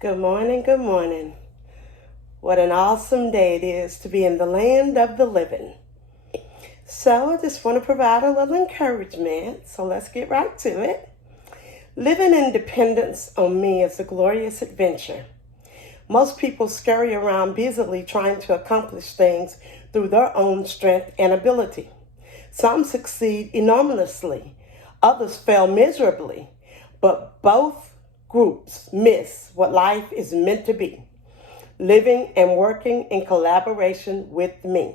Good morning, good morning. What an awesome day it is to be in the land of the living. So I just want to provide a little encouragement, so let's get right to it. Living in dependence on me is a glorious adventure. Most people scurry around busily trying to accomplish things through their own strength and ability. Some succeed enormously, others fail miserably, but both groups miss what life is meant to be, living and working in collaboration with me.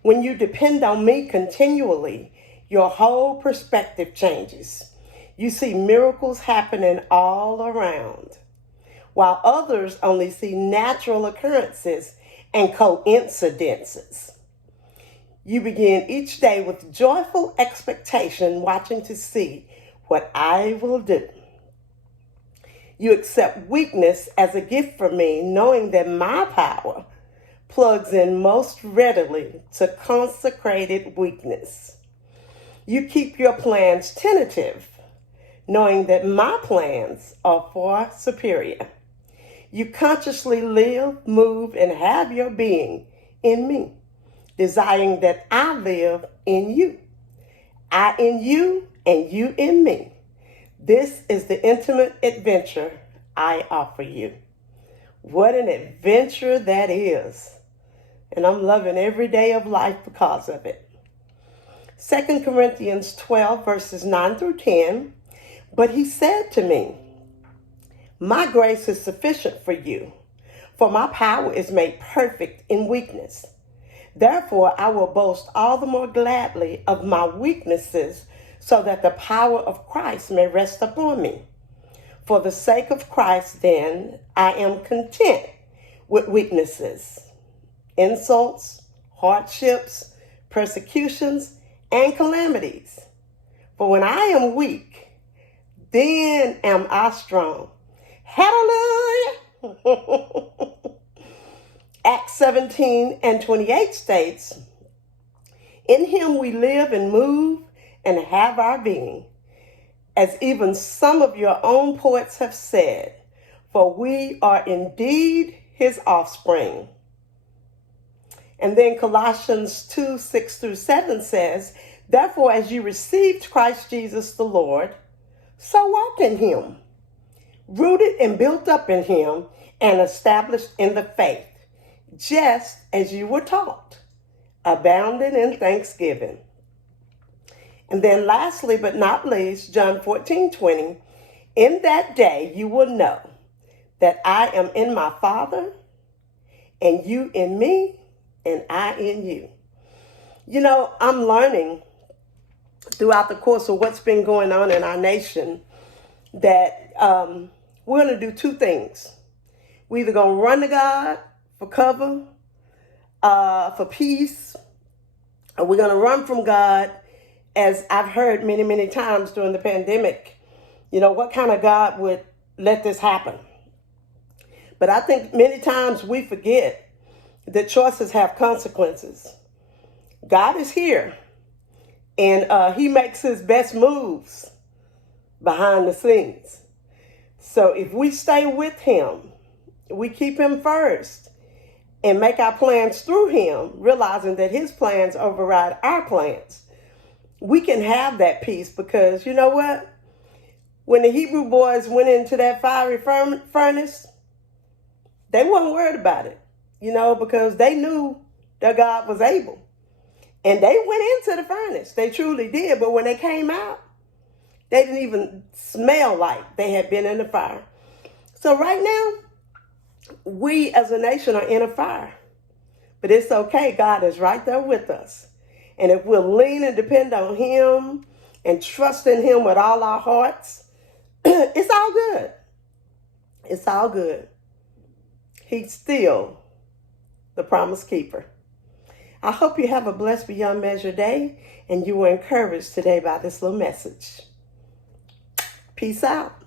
When you depend on me continually, your whole perspective changes. You see miracles happening all around, while others only see natural occurrences and coincidences. You begin each day with joyful expectation, watching to see what I will do. You accept weakness as a gift from me, knowing that my power plugs in most readily to consecrated weakness. You keep your plans tentative, knowing that my plans are far superior. You consciously live, move, and have your being in me, desiring that I live in you. I in you and you in me. This is the intimate adventure I offer you. What an adventure that is. And I'm loving every day of life because of it. 2 Corinthians 12, verses 9 through 10. But he said to me, my grace is sufficient for you, for my power is made perfect in weakness. Therefore, I will boast all the more gladly of my weaknesses, so that the power of Christ may rest upon me. For the sake of Christ, then, I am content with weaknesses, insults, hardships, persecutions, and calamities. For when I am weak, then am I strong. Hallelujah! Acts 17 and 28 states, in him we live and move and have our being, as even some of your own poets have said, for we are indeed his offspring. And then Colossians 2, 6 through 7 says, therefore, as you received Christ Jesus the Lord, so walk in him, rooted and built up in him and established in the faith, just as you were taught, abounding in thanksgiving. And then lastly, but not least, John 14:20, in that day you will know that I am in my Father, and you in me, and I in you. You know, I'm learning throughout the course of what's been going on in our nation that we're going to do two things. We're either going to run to God for cover, for peace, or we're going to run from God. As I've heard many, many times during the pandemic, what kind of God would let this happen? But I think many times we forget that choices have consequences. God is here, and he makes his best moves behind the scenes. So if we stay with him, we keep him first, and make our plans through him, realizing that his plans override our plans, we can have that peace. Because you know what? When the Hebrew boys went into that fiery furnace, they weren't worried about it, because they knew that God was able. And they went into the furnace. They truly did. But when they came out, they didn't even smell like they had been in the fire. So right now, we as a nation are in a fire. But it's okay. God is right there with us. And if we'll lean and depend on him and trust in him with all our hearts, it's all good. It's all good. He's still the promise keeper. I hope you have a blessed beyond measure day, and you were encouraged today by this little message. Peace out.